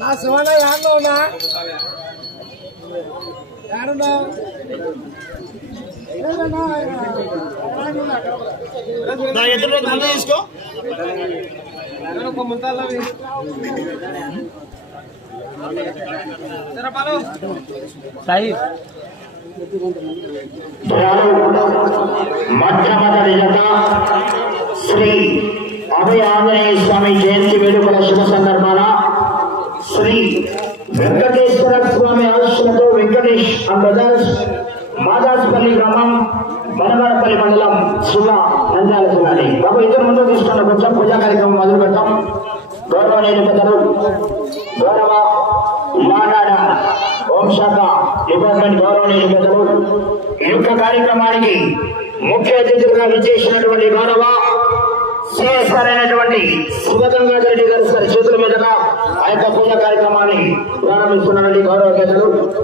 నా శివన యాడ్లో ఉన్నా యాడున్నా తీసుకో. సాయి మొట్టమొదటి జత శ్రీ అభయ ఆంజనేయ స్వామి జయంతి వేడుకల శుభ సందర్భాన శ్రీ వెంకటేశ్వర స్వామి ఆశలతో వెంకటేష్ అండ్ బ్రదర్స్ మాదాస్పల్లి గ్రామం బనగాడపల్లి మండలం జిల్లా నంద్యాల జిల్లాని. బాబు ఇద్దరు ముందు తీసుకున్న కొంచెం పూజా కార్యక్రమం మొదలు పెడతాం. గౌరవనీయులు పెద్దలు గౌరవ మానాడ హోంశాఖ డిపార్ట్మెంట్ గౌరవనీయులు పెద్దలు ఈ యొక్క కార్యక్రమానికి ముఖ్య అతిథులుగా విచ్చేసినటువంటి గౌరవ సిఎస్ఆర్ అయినటువంటి శివగంగాధర్ రెడ్డి గారు సార్ చేతుల మీదుగా ఆ యొక్క పూజ కార్యక్రమాన్ని ప్రారంభిస్తున్నటువంటి గౌరవ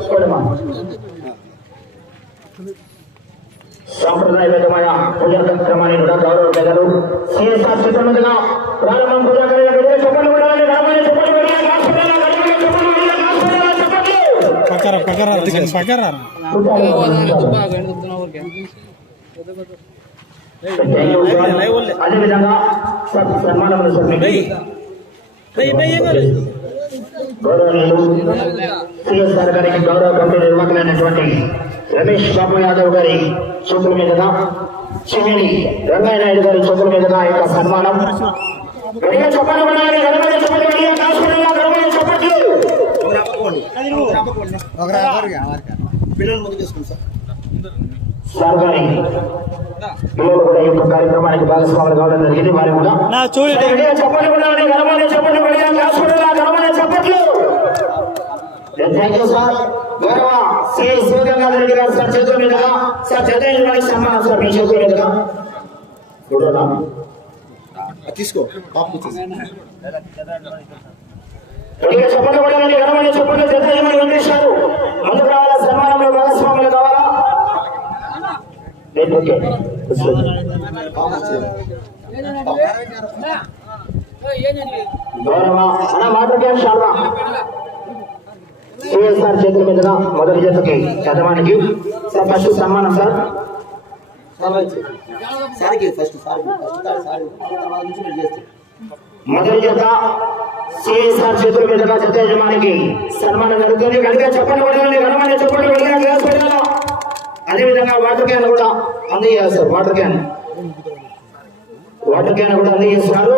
చూడమా సాంప్రదాయబద్ధమైన పూజా కార్యక్రమాన్ని కూడా గౌరవ పెద్దలు సిఎస్ఆర్ చేతుల మీదుగా ప్రారంభం పూజా కార్యక్రమం చెప్పండి కూడా రాబోయే చెప్పండి. పక్కర పక్కర పక్కర అదేవిధంగా సన్మానములు గౌరవనీయులు సిఎస్ఆర్ గారికి గౌరవ కమిటీ నిర్వాహకులైనటువంటి రమేష్ బాబు యాదవ్ గారి చూపుల మీదుగా చిమిని రంగయ్య నాయుడు గారి చూపుల మీదుగా యొక్క సన్మానం. పిల్లలు ముందు చేసుకోండి సార్. సార్ గారి పిల్లలు కూడా ఈ కార్యక్రమానికి భాగస్వాములు కావడం జరిగింది. వారి కూడా నా చూడు గట్టిగా చెప్పండి గట్టిగా చెప్పండి, చెప్పండి. Thank you sir. గౌరవ శ్రీ శివగంగాధర్ రెడ్డి గారు సార్ చేతుల మీదుగా. సార్ చైతన్య సన్మానం సార్ మీ చేతుల మీదుగా. తీసుకో. చెప్పండి గట్టిగా చెప్పండి చైతన్య వెంకటేశ్వరు. ముందుకు రావాలా? సన్మానంలో భాగస్వాములు కావాలా లేదు, ఓకే. పాపం వచ్చేసి. గౌరవ అన్న మాటకే శాల్వా సిఎస్ఆర్ చేతుల మీదుగా మొదటి జతకి చదవానికి సార్. ఫస్ట్ సన్మానం సార్ మొదటి జత సిఎస్ఆర్ చేతుల మీదుగా జత యజమానికి సన్మానం జరుగుతుంది. గడిగా చెప్పండి పడాలి గడమని చెప్పండి పెట్టాలా? అదేవిధంగా వాటర్ క్యాన్ కూడా అందజేయాలి sir water can. Water can కూడా అందజేస్తున్నారు.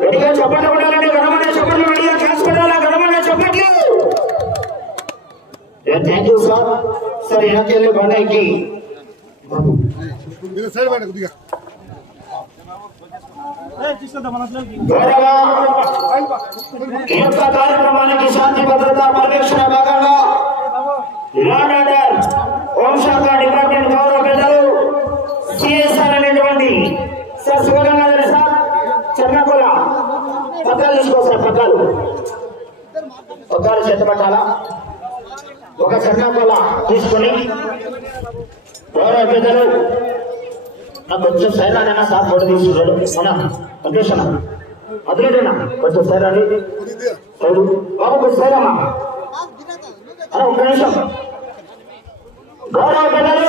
గడిగా చెప్పండి పడాలండి గడమని చెప్పండి పడాలి గ్యాస్ పెట్టాలా గడమని చెప్పండి థ్యాంక్ యూ సార్ సార్ వెనకెళ్ళి బండకి గౌరవ ఈ యొక్క కార్యక్రమానికి శాంతి భద్రత పరిరక్షణ భాగంగా లాండ్ ఆర్డర్ హోంశాఖ డిపార్ట్మెంట్ గౌరవ పెద్దలు సిఎస్ఆర్ అనేటువంటి సార్ శివగంగాధరి సార్ చెన్నకొల పక్కలు తీసుకో సార్ పక్కలు పక్కలు చేత పట్టాలా ఒక చెన్నకొల తీసుకొని గౌరవ పెద్దలు నాకు కొంచెం సైడ్ అయినా సార్ ఫోటో తీసుకున్నాడు అవునా అధ్యక్షణ అదిలేనా కొంచెం సైడ్ సైడ్ బాబు కొంచెం సైడ్ అమ్మా అరే ఒక్క నిమిషం గౌరవ పెద్దలు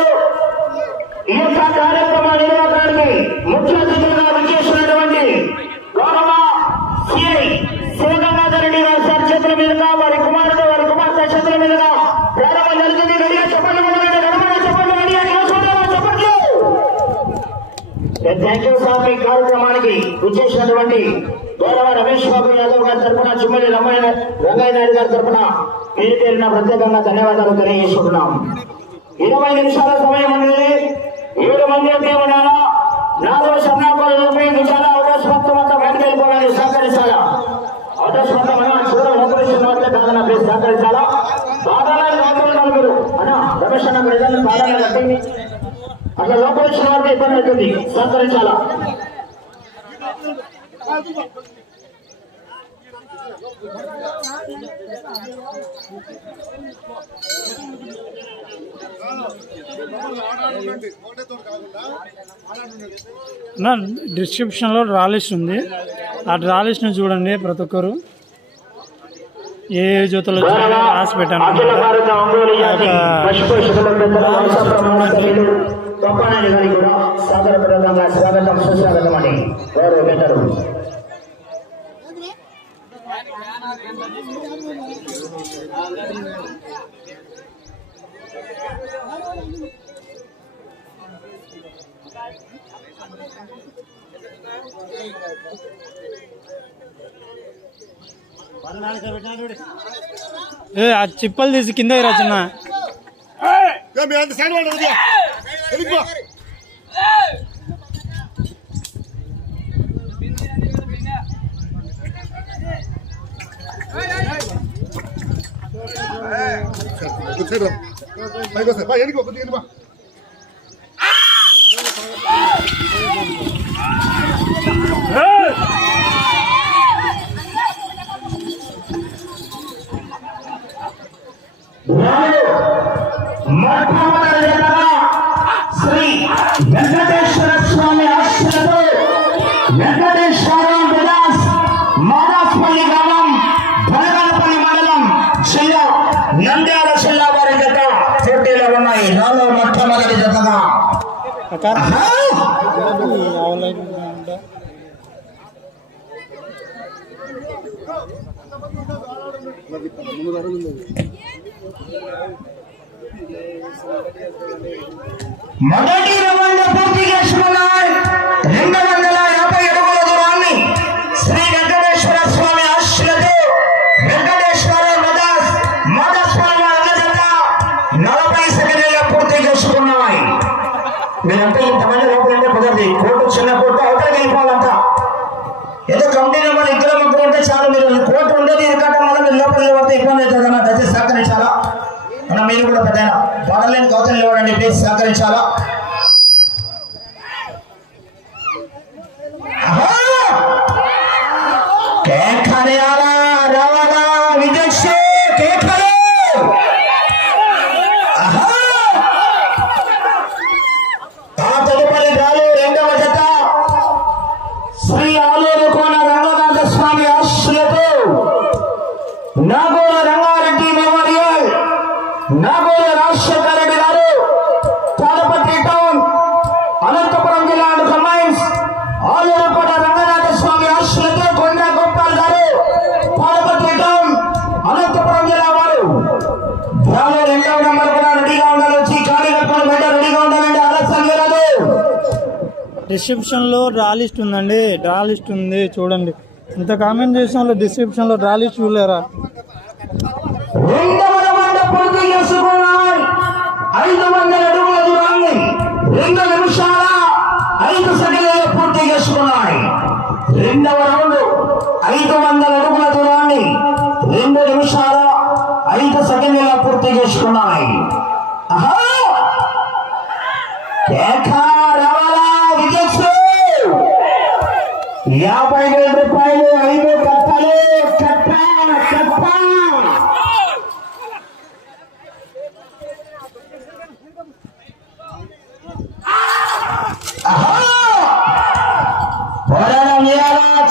ఈ యొక్క కార్యక్రమ నిర్వాహకానికి ముఖ్య అతిథిగా విచ్చేసినటువంటి గౌరవ సిఐ శివగంగాధర్ రెడ్డి గారు సార్ చేతుల మీదుగా వారి కుమారుడు వారి కుమార్తె చేతుల మీదుగా ప్రారంభం జరుగుతుంది గడిగా చెప్పండి మొదలైన గడపడి చెప్పండి గడిగా నిలబడి చెప్పండి థ్యాంక్ యూ కార్యక్రమానికి విచ్చేసినటువంటి గౌరవ రమేష్ బాబు యాదవ్ గారి తరఫున చుమ్మడి రమయ్య రంగయ్య నాయుడు గారి తరఫున పేరు పేరున ప్రత్యేకంగా ధన్యవాదాలు తెలియజేసుకుంటున్నాం. ఇరవై నిమిషాల సమయం ఉంది. ఏడు మంది ఉంటే ఉండాలా నాలుగు సన్నాపాలు ఉపయోగించాలా అవకాశం మొత్తం అంతా బయటకు వెళ్ళిపోవడానికి సహకరించాలా? అవకాశం మొత్తం అన్నా ఆపరేషన్ వస్తే కాదన్న సహకరించాలా? బాధాలని మాత్రం నలుగురు అన్న రమేష్ అన్న ప్రజలను బాధాలని కట్టి అట్లా లోపల వచ్చిన వారికి ఇబ్బంది అవుతుంది. సహకరించాలా? నా డిస్క్రిప్షన్లో డ్రా లిస్ట్ ఉంది. ఆ డ్రా లిస్ట్ని చూడండి ప్రతి ఒక్కరు. ఏ జోతలు రాసి పెట్టాను తొప్పనాని గారి కూడా సాదరపూర్వకంగా స్వాగతం సుస్వాగతం అని గౌరవ పెట్టరు ఏ ఆ చిప్పలు తీసి కింద రచన మీరు అంత సైడ్ వాళ్ళు వదిలే. వెళ్ళిపో. కూర్చోరా. పైకి వస్తా. పై, ఎనికి పో, కొద్దిగా ఎనికి శ్రీ వెంకటేశ్వర స్వామి ఆశలతో వెంకటేశ్వర విలాస్ మాదాస్పల్లి గ్రామం బనగానపల్లి మండలం జిల్లా నంద్యాల జిల్లా వారి జత పోటీలో ఉన్నాయి నాలో మొట్టమొదటి జతగా ఆహా! మొదటి రౌండ్ పూర్తి చేసుకున్నాయి. రెండు వందల యాభై అడుగుల దూరాన్ని శ్రీ వెంకటేశ్వర స్వామి ఆశలతో వెంకటేశ్వర మదాస్ మదాస్ స్వామి వారి నలభై సెకండ్ల పూర్తి చేసుకున్నాయి. మీరంతా ఇంతమంది లోపలంటే కుదరదు. గౌతమ్ సహకరించాలా? డిస్క్రిప్షన్లో డ్రా లిస్ట్ ఉందండి. డ్రా లిస్ట్ ఉంది చూడండి. ఇంత కామెంట్ చేసిన వాళ్ళు డిస్క్రిప్షన్లో డ్రా లిస్ట్ చూడలేరా? ఐదు వందల అడుగుల దూరాన్ని. రెండు నిమిషాలు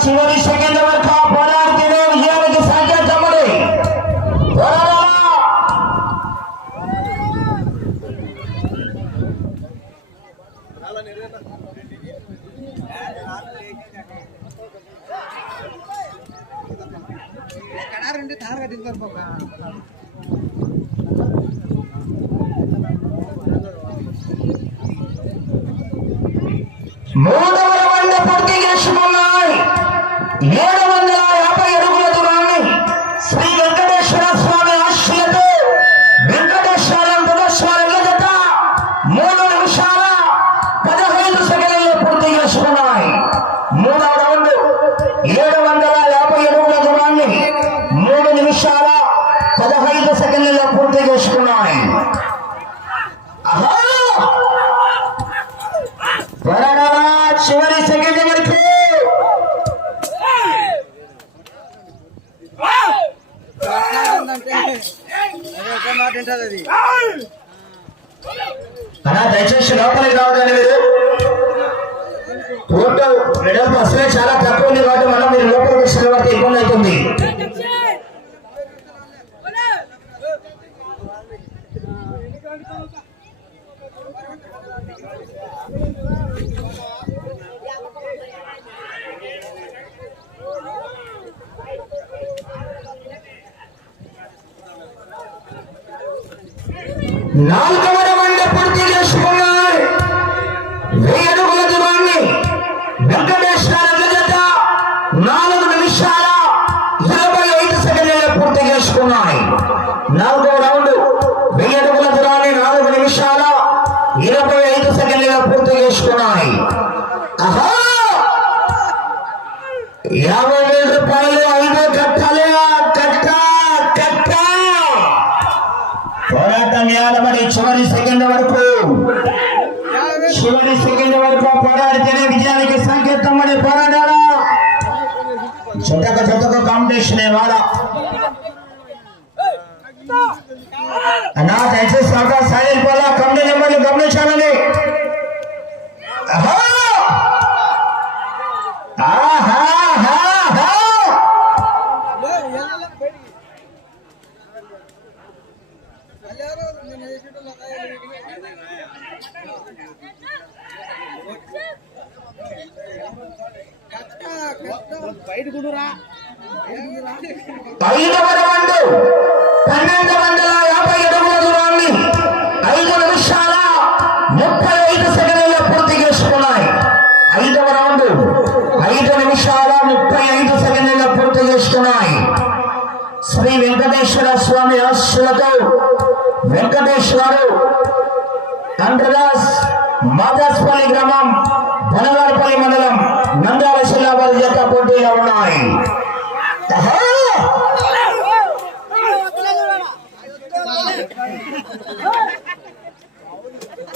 সোনালী రౌండ్ ఏడు వందల యాభై ఎనిమిది దూరాన్ని మూడు నిమిషాల పదహైదు సెకండ్లలో పూర్తి చేసుకున్నాయి. చివరి సెకండ్ వరకు. దయచేసి లోపలికి రావడం లేదు ఓటు వెడల్పు అసలే చాలా తక్కువ ఉంది కాబట్టి మనం మీరు లోపల వచ్చిన వాటి ఇబ్బంది అవుతుంది. నాలుగు David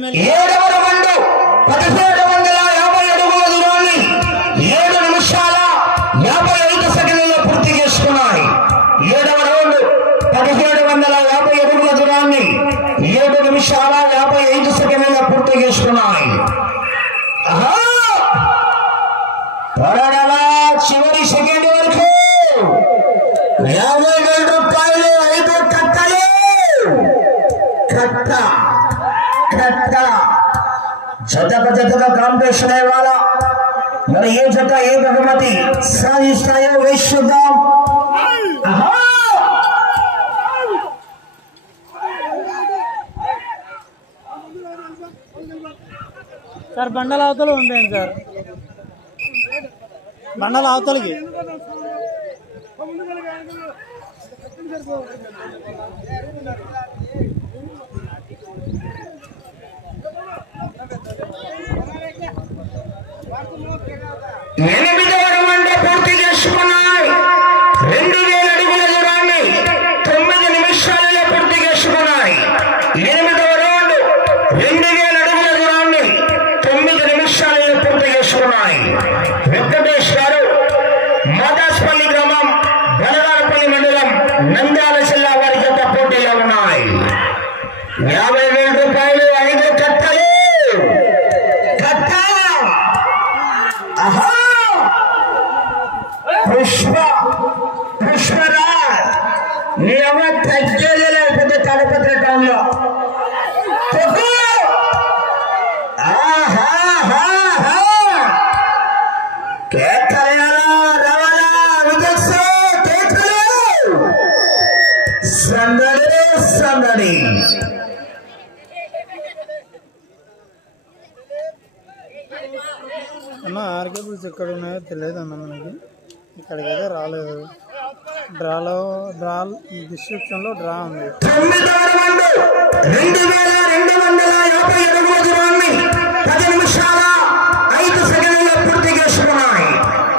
ಮೇಲೆ బండల అవతలు ఉంటాయండి సార్ బండల అవతలకి Yeah. సందడే సందడి అన్న ఆర్కే బుల్స్ ఎక్కడ ఉన్నాయో తెలియదు అన్న మనకి. ఇక్కడికి ఇక్కడికైతే రాలేదు. డ్రాలో డ్రా డిస్క్రిప్షన్లో డ్రా ఉంది. రెండు వేల రెండు వందల యాభై అడుగుల దూరాన్ని పది నిమిషాల সময়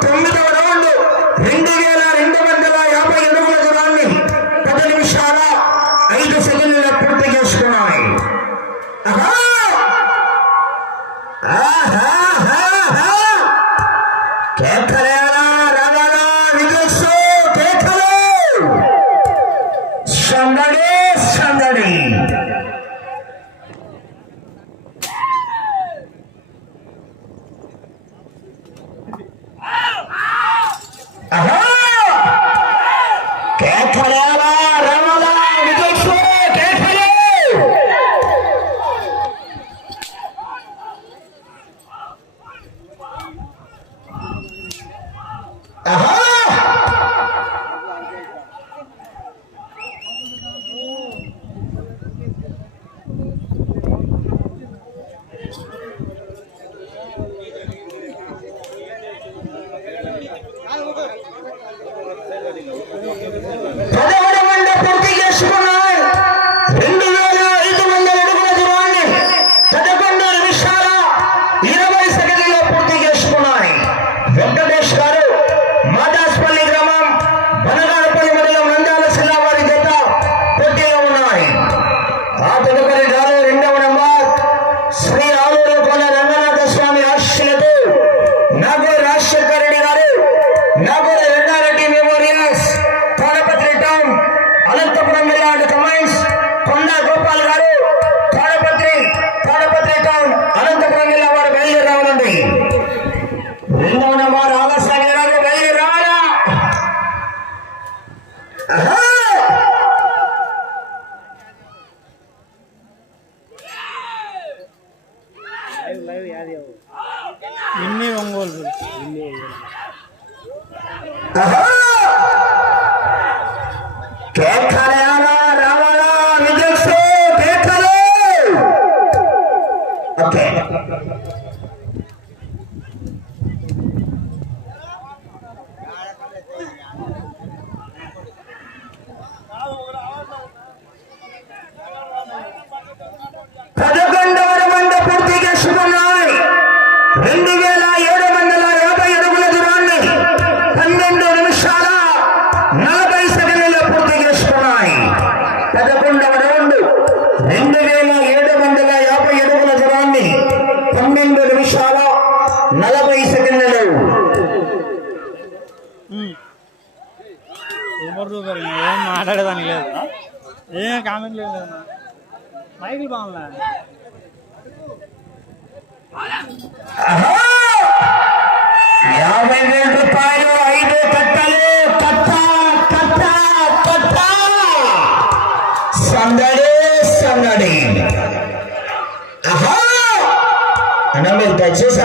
Okay.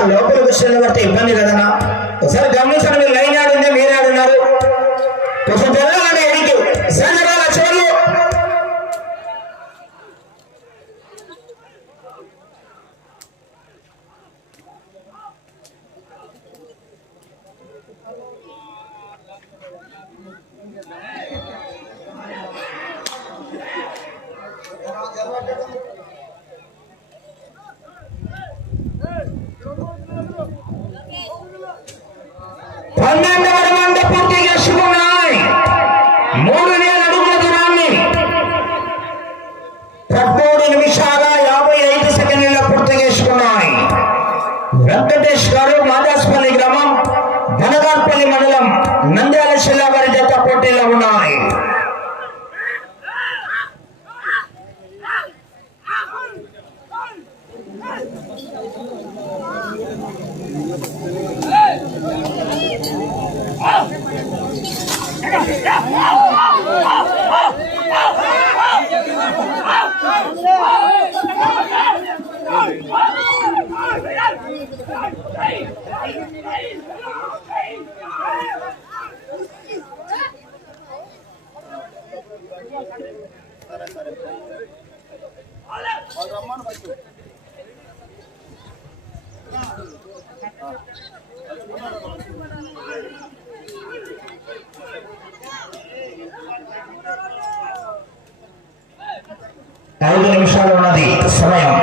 లోపలికి వచ్చిన పడితే ఇబ్బంది కదా ఐదు నిమిషాలు ఉన్నది సమయం.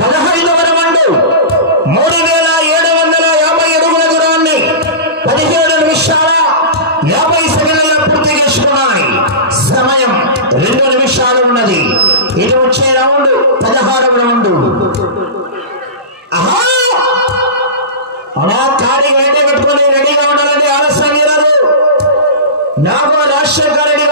పదహైదు ఏడు వందల యాభై అడుగుల పదిహేడు నిమిషాల యాభై సెకండ్ల పూర్తి సమయం రెండు నిమిషాలు ఉన్నది. ఇది వచ్చే రౌండ్ పదహారు రౌండ్. అలా రెడీగా ఉండాలని ఆలస్యం లేదు. నాగో రాజశేఖర రెడ్డి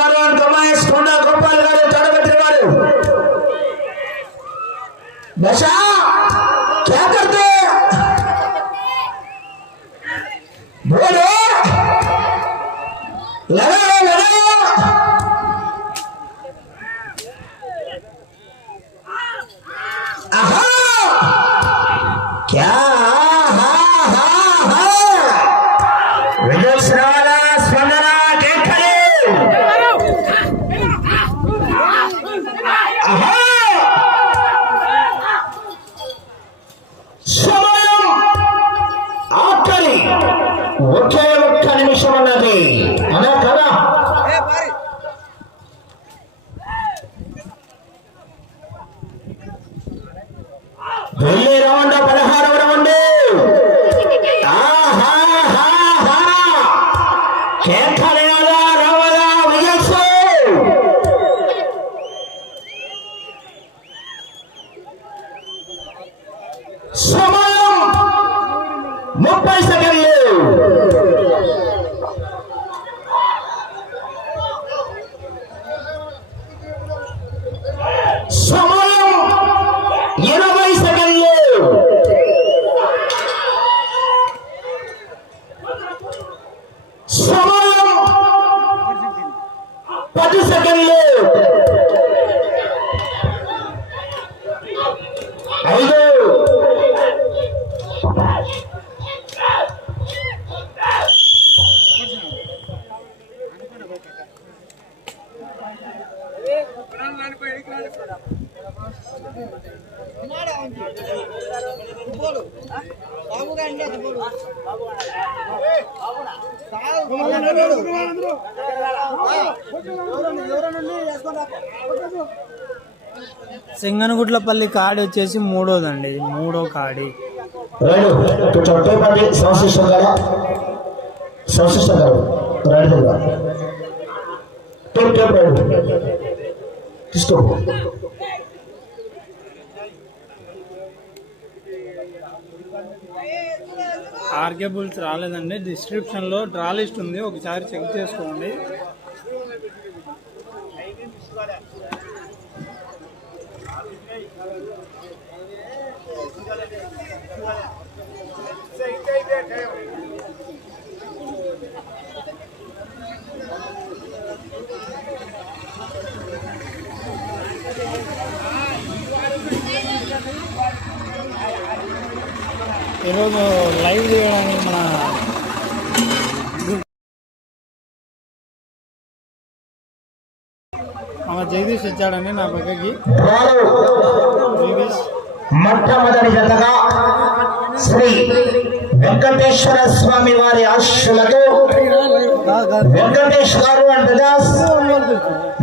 Yeah. సింగనగుట్లపల్లి కాడి వచ్చేసి మూడోదండి. ఇది మూడో కాడి. రైలు కొంచెం టేపండి సంశిష్టం కదా సంశిష్టం గారు రైలు దగ్గర. టేప్ టేప్ రైలు తీసుకో. ఆర్కే బుల్స్ రాలేదండి. డిస్క్రిప్షన్లో డ్రా లిస్ట్ ఉంది. ఒకసారి చెక్ చేసుకోండి. ఈరోజు లైవ్ చేయడానికి మన మన జగదీష్ వచ్చాడండి నా పక్కకి. జగదీష్. మొట్టమొదటి జతగా శ్రీ వెంకటేశ్వర స్వామి వారి ఆశీస్సులతో వెంకటేష్ గారు అండ్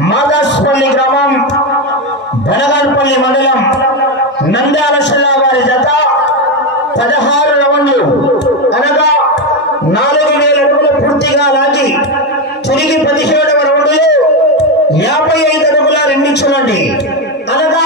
మాదాస్పల్లి గ్రామం బెనగాన్పల్లి మండలం నంద్యాల జిల్లా వారి జత పదహారు రౌండ్లు అనగా నాలుగు వేల అడుగులు పూర్తిగా లాగి తిరిగి పదిహేడవ రౌండ్లో యాభై ఐదు అడుగుల రెండించులండి. అనగా